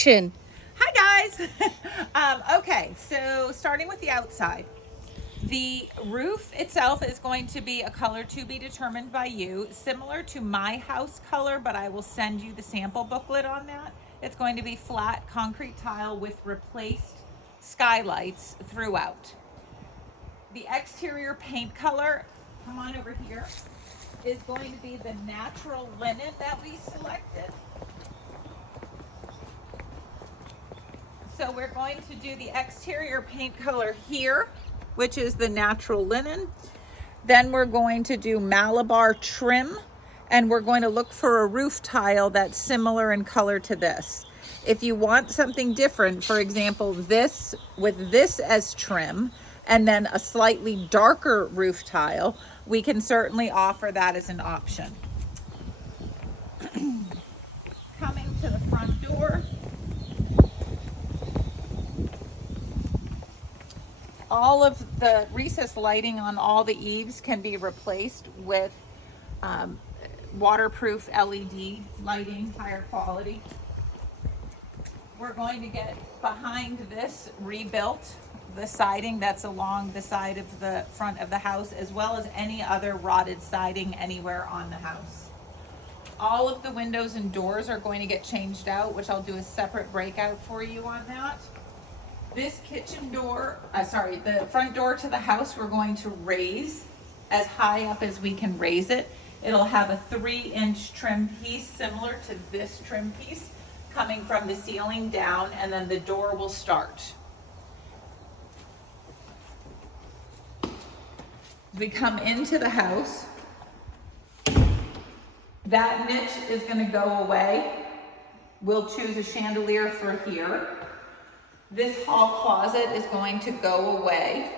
action. Hi guys. Okay, so starting with the outside. The roof itself is going to be a color to be determined by you, similar to my house color, but I will send you the sample booklet on that. It's going to be flat concrete tile with replaced skylights throughout. The exterior paint color, come on over here, is going to be the natural linen that we selected. So we're going to do the exterior paint color here, which is the natural linen. Then we're going to do Malabar trim, and we're going to look for a roof tile that's similar in color to this. If you want something different, for example, this with this as trim, and then a slightly darker roof tile, we can certainly offer that as an option. Coming to the front door, all of the recessed lighting on all the eaves can be replaced with waterproof LED lighting, higher quality. We're going to get behind this rebuilt, the siding that's along the side of the front of the house, as well as any other rotted siding anywhere on the house. All of the windows and doors are going to get changed out, which I'll do a separate breakout for you on that. This kitchen door, the front door to the house, we're going to raise as high up as we can raise it. It'll have a 3-inch trim piece similar to this trim piece coming from the ceiling down, and then the door will start. We come into the house. That niche is going to go away. We'll choose a chandelier for here. This hall closet is going to go away.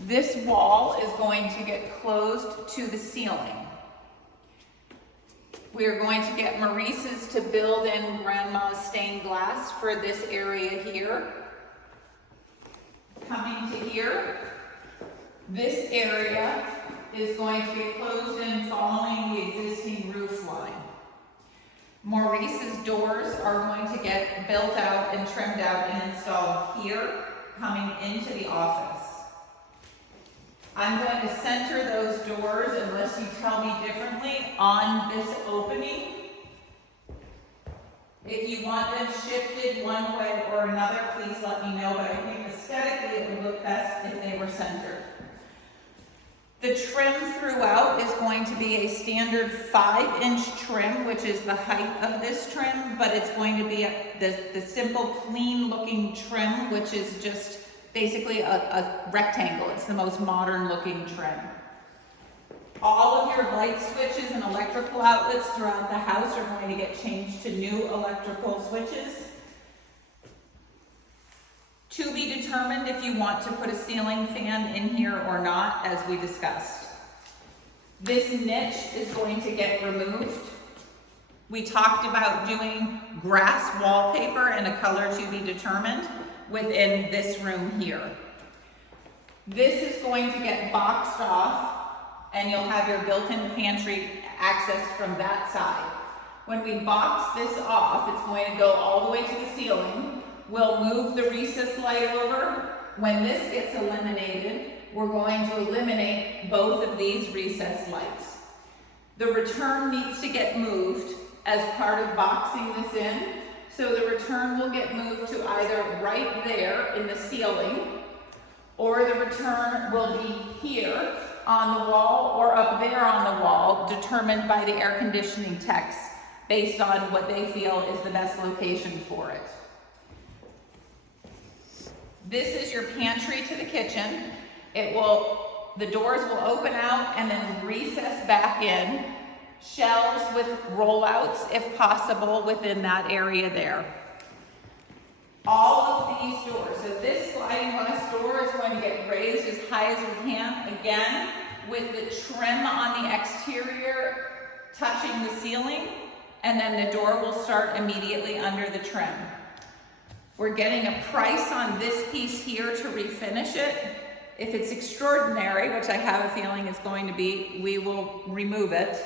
This wall is going to get closed to the ceiling. We are going to get Maurice's to build in grandma's stained glass for this area here. Coming to here, this area is going to get closed in following the existing roof line. Maurice's doors are going to get built out and trimmed out and installed here, coming into the office. I'm going to center those doors, unless you tell me differently, on this opening. If you want them shifted one way or another, please let me know, but I think aesthetically it would look best if they were centered. The trim throughout is going to be a standard 5-inch trim, which is the height of this trim, but it's going to be the simple, clean-looking trim, which is just basically a rectangle. It's the most modern-looking trim. All of your light switches and electrical outlets throughout the house are going to get changed to new electrical switches. To be determined if you want to put a ceiling fan in here or not, as we discussed. This niche is going to get removed. We talked about doing grass wallpaper and a color to be determined within this room here. This is going to get boxed off, and you'll have your built-in pantry accessed from that side. When we box this off, it's going to go all the way to the ceiling. We'll move the recess light over. When this gets eliminated, we're going to eliminate both of these recess lights. The return needs to get moved as part of boxing this in. So the return will get moved to either right there in the ceiling, or the return will be here on the wall or up there on the wall, determined by the air conditioning techs based on what they feel is the best location for it. This is your pantry to the kitchen. The doors will open out and then recess back in. Shelves with rollouts, if possible, within that area there. All of these doors, so this sliding glass door is going to get raised as high as we can, again, with the trim on the exterior touching the ceiling, and then the door will start immediately under the trim. We're getting a price on this piece here to refinish it. If it's extraordinary, which I have a feeling it's going to be, we will remove it.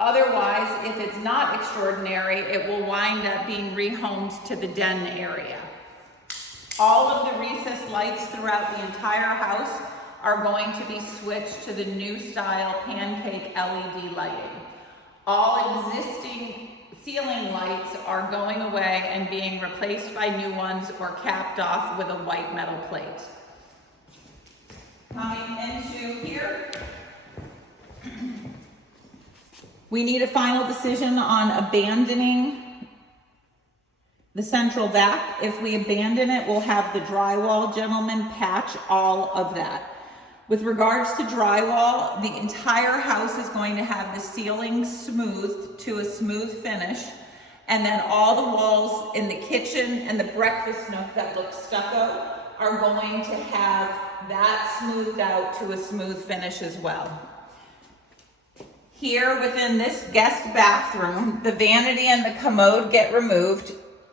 Otherwise, if it's not extraordinary, it will wind up being rehomed to the den area. All of the recessed lights throughout the entire house are going to be switched to the new style pancake LED lighting. All existing ceiling lights are going away and being replaced by new ones or capped off with a white metal plate. Coming into here, we need a final decision on abandoning the central vac. If we abandon it, we'll have the drywall gentleman patch all of that. With regards to drywall, the entire house is going to have the ceiling smoothed to a smooth finish, and then all the walls in the kitchen and the breakfast nook that look stucco are going to have that smoothed out to a smooth finish as well. Here within this guest bathroom, the vanity and the commode get removed.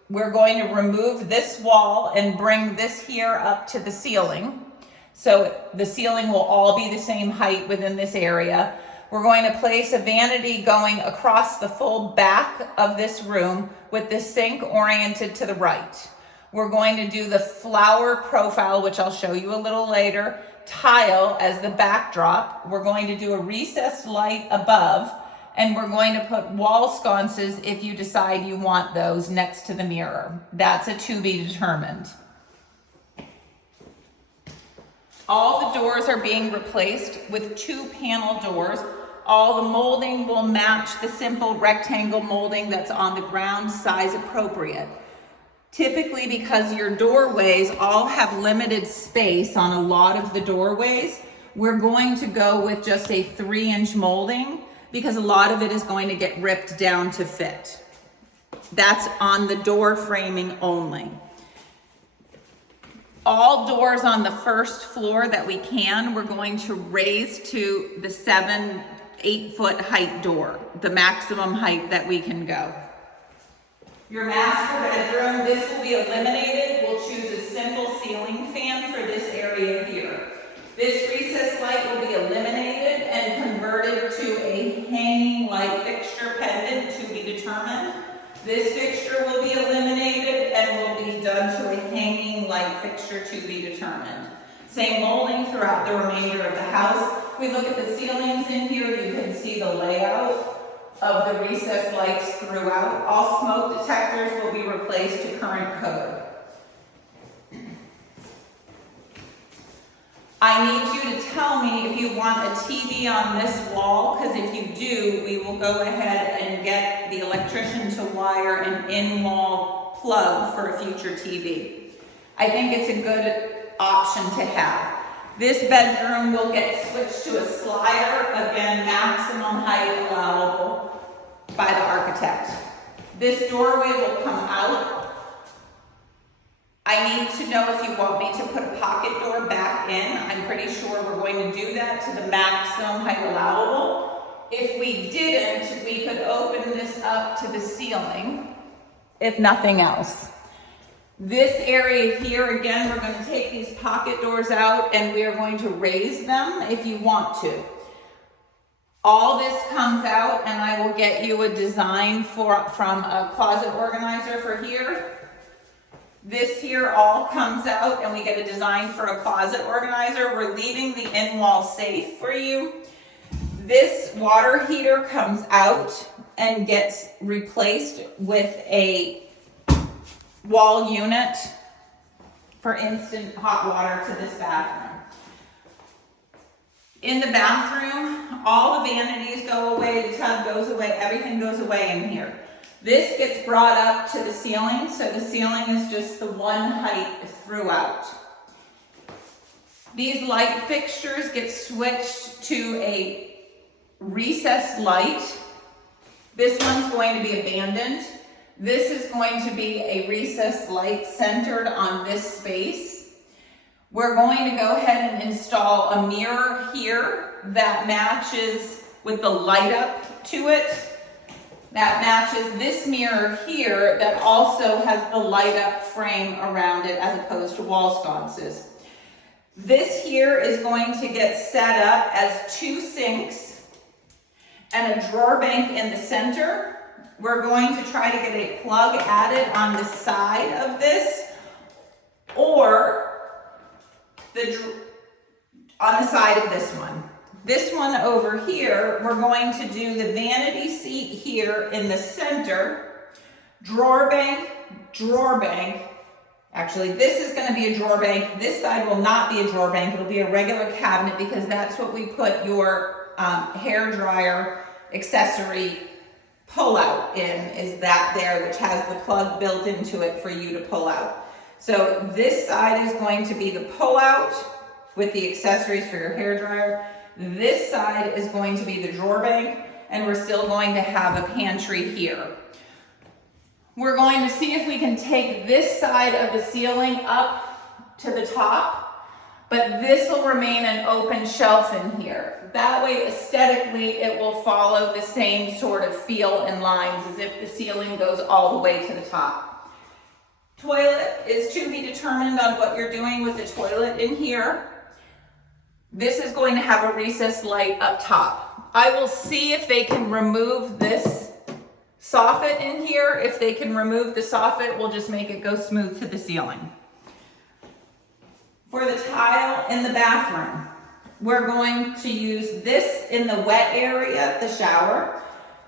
We're going to remove this wall and bring this here up to the ceiling. So the ceiling will all be the same height within this area. We're going to place a vanity going across the full back of this room with the sink oriented to the right. We're going to do the flower profile, which I'll show you a little later, tile as the backdrop. We're going to do a recessed light above, and we're going to put wall sconces if you decide you want those next to the mirror. That's a to be determined. All the doors are being replaced with 2 panel doors. All the molding will match the simple rectangle molding that's on the ground, size appropriate. Typically, because your doorways all have limited space on a lot of the doorways, we're going to go with just a 3-inch molding because a lot of it is going to get ripped down to fit. That's on the door framing only. All doors on the first floor that we can, we're going to raise to the 7-8 foot height door, the maximum height that we can go. Your master bedroom, this will be eliminated. We'll choose a simple ceiling fan for this area here. This recessed light will be eliminated and converted to a hanging light fixture pendant to be determined. This fixture will be eliminated and will be done to a hanging light fixture to be determined. Same molding throughout the remainder of the house. If we look at the ceilings in here, you can see the layout of the recessed lights throughout. All smoke detectors will be replaced to current code. I need you to tell me if you want a TV on this wall, because if you do, we will go ahead and get the electrician to wire an in-wall plug for a future TV. I think it's a good option to have. This bedroom will get switched to a slider, again, maximum height allowable by the architect. This doorway will come out. I need to know if you want me to put a pocket door back in. I'm pretty sure we're going to do that to the maximum height allowable. If we didn't, we could open this up to the ceiling, if nothing else. This area here, again, we're going to take these pocket doors out and we are going to raise them if you want to. All this comes out and I will get you a design from a closet organizer for here. This here all comes out and we get a design for a closet organizer. We're leaving the in-wall safe for you. This water heater comes out and gets replaced with a wall unit for instant hot water to this bathroom. In the bathroom, all the vanities go away, the tub goes away, everything goes away in here. This gets brought up to the ceiling, so the ceiling is just the one height throughout. These light fixtures get switched to a recessed light. This one's going to be abandoned. This is going to be a recessed light centered on this space. We're going to go ahead and install a mirror here that matches with the light up to it. That matches this mirror here that also has the light up frame around it as opposed to wall sconces. This here is going to get set up as 2 sinks and a drawer bank in the center. We're going to try to get a plug added on the side of this, or on the side of this one. This one over here, we're going to do the vanity seat here in the center, drawer bank, drawer bank. Actually, this is going to be a drawer bank. This side will not be a drawer bank. It'll be a regular cabinet because that's what we put your hair dryer accessory pull out in, is that there, which has the plug built into it for you to pull out. So this side is going to be the pull out with the accessories for your hair dryer. This side is going to be the drawer bank, and we're still going to have a pantry here. We're going to see if we can take this side of the ceiling up to the top, but this will remain an open shelf in here. That way, aesthetically, it will follow the same sort of feel and lines as if the ceiling goes all the way to the top. Toilet is to be determined on what you're doing with the toilet in here. This is going to have a recessed light up top. I will see if they can remove this soffit in here. If they can remove the soffit, we'll just make it go smooth to the ceiling. For the tile in the bathroom, we're going to use this in the wet area, the shower.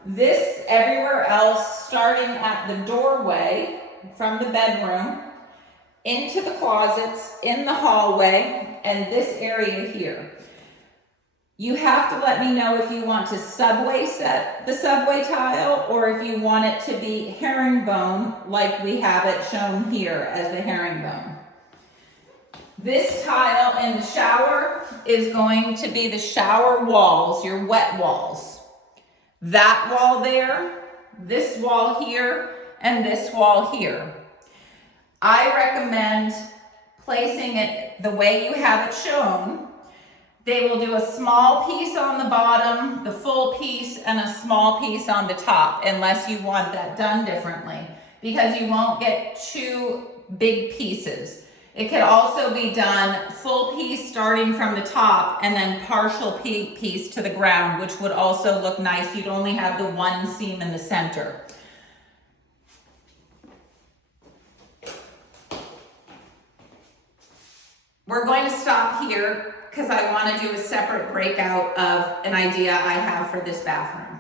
This everywhere else, starting at the doorway from the bedroom, into the closets, in the hallway, and this area here. You have to let me know if you want to subway set the subway tile or if you want it to be herringbone like we have it shown here as the herringbone. This tile in the shower is going to be the shower walls, your wet walls. That wall there, this wall here, and this wall here. I recommend placing it the way you have it shown. They will do a small piece on the bottom, the full piece, and a small piece on the top, unless you want that done differently, because you won't get two big pieces. It could also be done full piece starting from the top and then partial piece to the ground, which would also look nice. You'd only have the one seam in the center. We're going to stop here because I want to do a separate breakout of an idea I have for this bathroom.